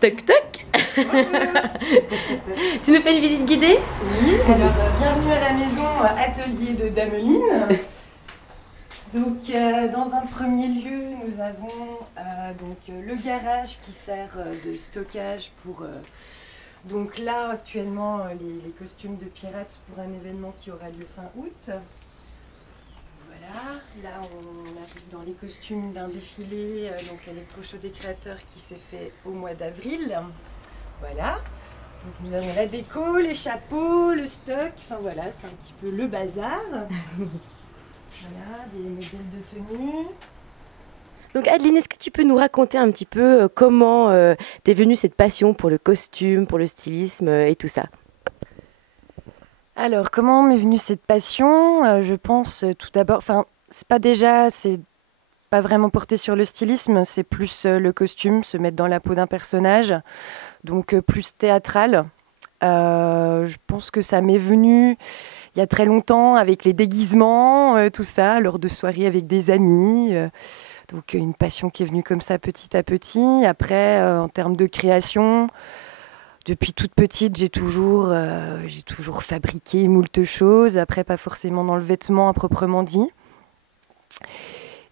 Toc toc. Tu nous fais une visite guidée? Oui, alors bienvenue à la maison atelier de Dameline. Donc dans un premier lieu, nous avons le garage qui sert de stockage pour donc là actuellement les costumes de pirates pour un événement qui aura lieu fin août. Voilà, là on arrive dans les costumes d'un défilé, donc l'électrochaud des créateurs qui s'est fait au mois d'avril. Voilà, donc nous avons la déco, les chapeaux, le stock, enfin voilà, c'est un petit peu le bazar. Voilà, des modèles de tenue. Donc Adeline, est-ce que tu peux nous raconter un petit peu comment t'es venue cette passion pour le costume, pour le stylisme et tout ça? Alors, comment m'est venue cette passion? Je pense tout d'abord, enfin, c'est pas vraiment porté sur le stylisme, c'est plus le costume, se mettre dans la peau d'un personnage, donc plus théâtral. Je pense que ça m'est venu il y a très longtemps avec les déguisements, tout ça, lors de soirées avec des amis. Donc une passion qui est venue comme ça petit à petit. Après, en termes de création, depuis toute petite, j'ai toujours fabriqué moult choses. Après, pas forcément dans le vêtement à proprement dit.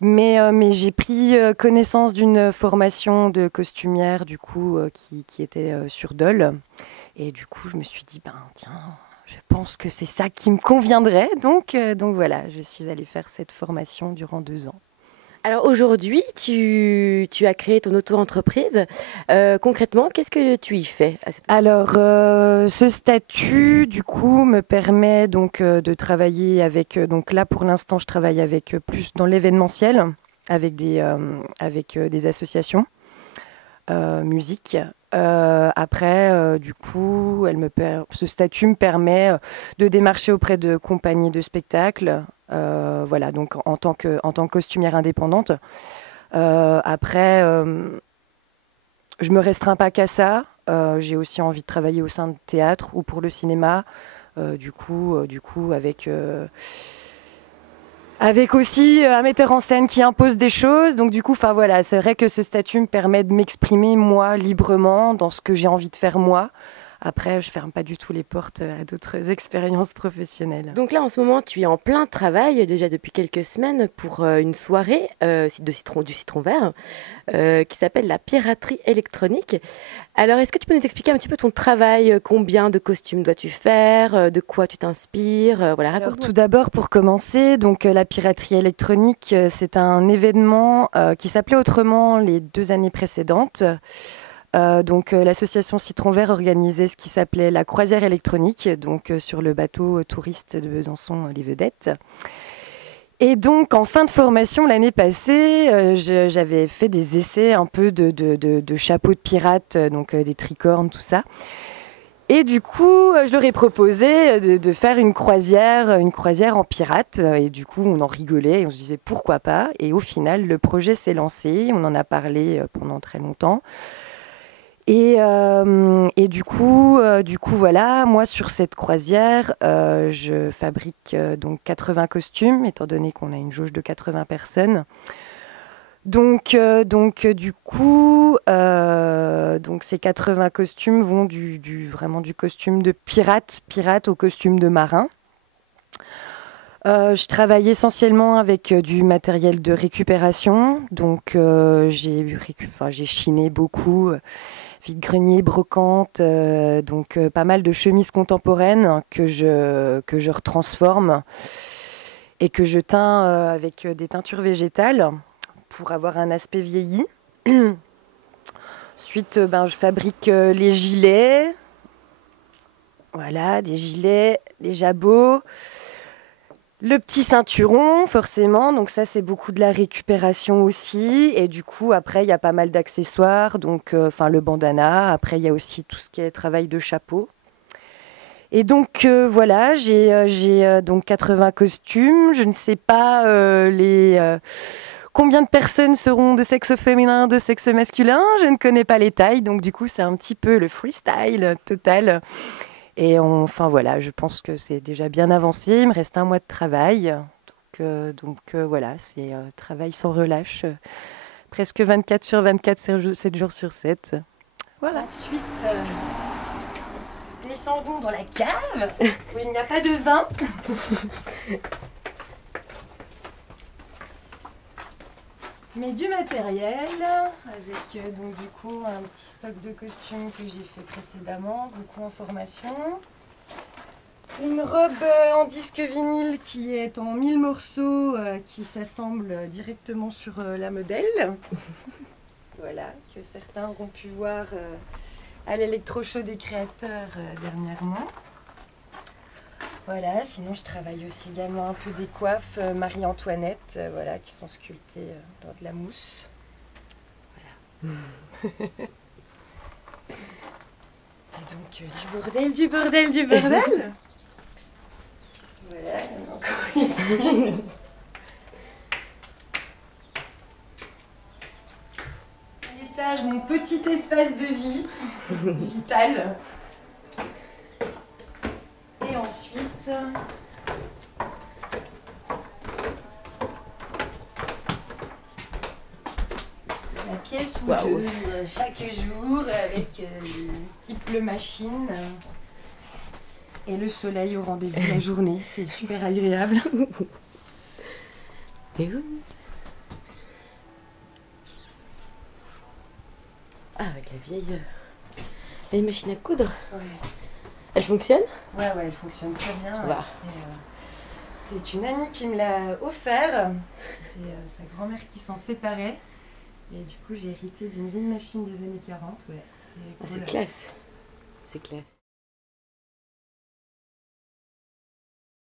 Mais j'ai pris connaissance d'une formation de costumière du coup qui était sur Dole. Et du coup, je me suis dit, ben tiens, je pense que c'est ça qui me conviendrait. Donc voilà, je suis allée faire cette formation durant 2 ans. Alors aujourd'hui, tu as créé ton auto-entreprise. Concrètement, qu'est-ce que tu y fais à cette... Alors, ce statut, du coup, me permet donc de travailler avec. Donc là, pour l'instant, je travaille avec plus dans l'événementiel, avec des associations musique. Après, du coup, ce statut me permet de démarcher auprès de compagnies de spectacles. Voilà, donc en tant que costumière indépendante. Après, je me restreins pas qu'à ça. J'ai aussi envie de travailler au sein de théâtre ou pour le cinéma. Du coup, avec aussi un metteur en scène qui impose des choses. Donc du coup, enfin voilà, c'est vrai que ce statut me permet de m'exprimer moi librement dans ce que j'ai envie de faire moi. Après, je ferme pas du tout les portes à d'autres expériences professionnelles. Donc là, en ce moment, tu es en plein travail, déjà depuis quelques semaines, pour une soirée du citron vert, qui s'appelle la piraterie électronique. Alors, est-ce que tu peux nous expliquer un petit peu ton travail? Combien de costumes dois-tu faire? De quoi tu t'inspires? Voilà, Alors raconte-nous. tout d'abord, pour commencer, donc la piraterie électronique, c'est un événement qui s'appelait autrement les 2 années précédentes. L'association Citron Vert organisait ce qui s'appelait la croisière électronique, donc sur le bateau touriste de Besançon, les Vedettes. Et donc en fin de formation l'année passée, j'avais fait des essais un peu de chapeaux de pirates, des tricornes, tout ça. Et du coup, je leur ai proposé de faire une croisière en pirate. Et du coup, on en rigolait et on se disait pourquoi pas. Et au final, le projet s'est lancé. On en a parlé pendant très longtemps. Et du coup, voilà, moi sur cette croisière, je fabrique donc 80 costumes, étant donné qu'on a une jauge de 80 personnes. Donc ces 80 costumes vont vraiment du costume de pirate au costume de marin. Je travaille essentiellement avec du matériel de récupération, donc j'ai chiné beaucoup, vide-grenier, brocante, pas mal de chemises contemporaines que je retransforme et que je teins avec des teintures végétales pour avoir un aspect vieilli. Ensuite, je fabrique les gilets. Voilà, des gilets, les jabots. Le petit ceinturon, forcément. Donc ça, c'est beaucoup de la récupération aussi. Et du coup, après, il y a pas mal d'accessoires. Donc, le bandana. Après, il y a aussi tout ce qui est travail de chapeau. Et donc, voilà, j'ai donc 80 costumes. Je ne sais pas combien de personnes seront de sexe féminin, de sexe masculin. Je ne connais pas les tailles. Donc, du coup, c'est un petit peu le freestyle total. Et voilà, je pense que c'est déjà bien avancé. Il me reste un mois de travail. Voilà, c'est travail sans relâche. Presque 24 sur 24, 7 jours sur 7. Voilà. Ensuite, descendons dans la cave où il n'y a pas de vin. Mais du matériel, avec donc du coup un petit stock de costumes que j'ai fait précédemment, beaucoup en formation. Une robe en disque vinyle qui est en 1000 morceaux qui s'assemble directement sur la modèle. Voilà, que certains auront pu voir à l'électro-show des créateurs dernièrement. Voilà, sinon je travaille aussi également un peu des coiffes Marie-Antoinette, voilà, qui sont sculptées dans de la mousse. Voilà. Et donc du bordel, du bordel, du bordel. Voilà, il y en a encore ici. À l'étage, mon petit espace de vie, vital. Et ensuite, la pièce où je chaque jour avec multiples machines et le soleil au rendez-vous la journée. C'est super agréable. Et où? Ah, avec la vieille machine à coudre. Ouais. Elle fonctionne? Ouais, elle fonctionne très bien. Bah. C'est une amie qui me l'a offert. C'est sa grand-mère qui s'en séparait. Et du coup, j'ai hérité d'une vieille machine des années 40. Ouais, Ah, cool. c'est classe. C'est classe.